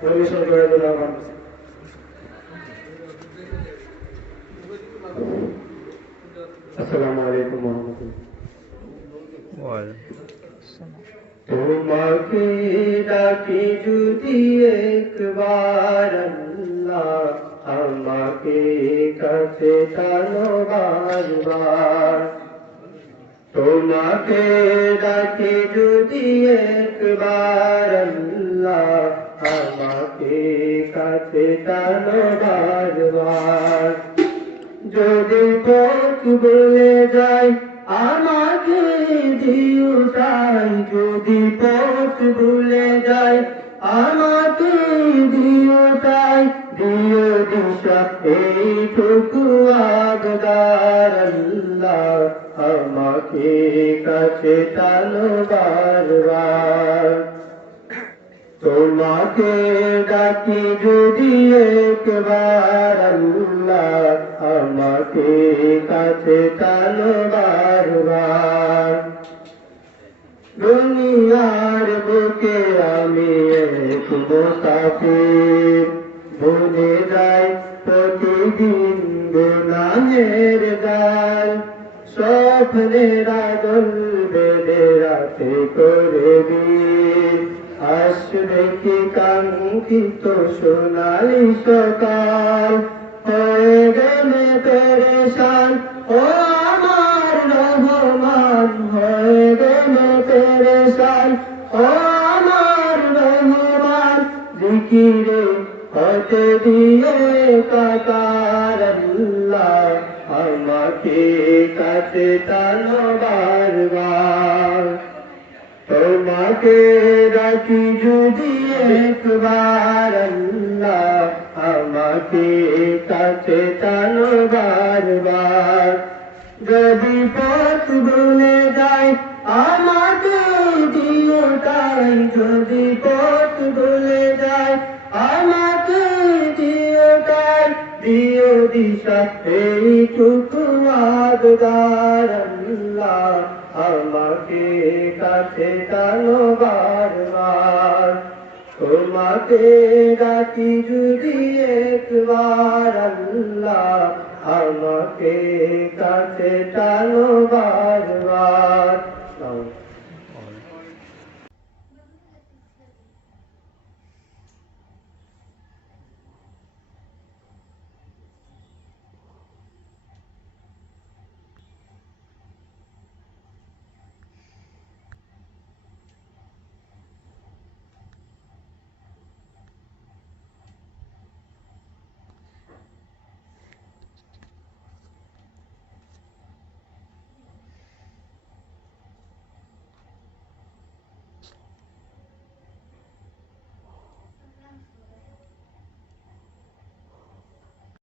পরিবেশন করে দিল আমার। আসসালামু আলাইকুম ওয়া রাহমাতুল্লাহ। তোমাকে ডাকি যদি একবার আল্লাহ, আমাকে কাছে টানো বারবার। তোমাকে ডাকি যদি একবার আল্লাহ, আমাকে কাছে টানো বারবার। যদি পথ বলে যাই আমাকে দিও তাই, যদি পথ ভুলে যাই আমাকে দিও তাই, দিও দিশা এইটুকু আবদার আল্লাহ, আমাকে কাছে টানো বারবার। তোমাকে ডাকি যদি একবার আল্লাহ, আমাকে কাছে টানো বারবার। দুনিয়ার বুকে আমি এক মুসাফির, ভুলে যাই প্রতিদিন গুনাহের গাল। স্বপ্নের আদল বেঁধে রাতে করে বীর, আসবে কি কাঙ্ক্ষিত সোনালি সকাল। হয়ে গেলে পেরেশান ও আমার রহমান, হয়ে গেলে পেরেশান ও আমার রহমান। জিকিরে হতে দিও একাকার আল্লাহ, আমাকে কাছে টানো বারবার। তোমাকে ডাকি যদি একবার আল্লাহ, আমাকে কাছে টানো বারবার। যদি পথ ভুলে যাই আমাকে দিও তাই, যদি পথ ভুলে যাই আমাকে দিও তাই, দিও দিশা এইটুকু আবদার আল্লাহ, আমাকে কাছে টানো বারবার। তোমাকে ডাকি যদি একবার আল্লাহ, আমাকে কাছে টানো বারবার।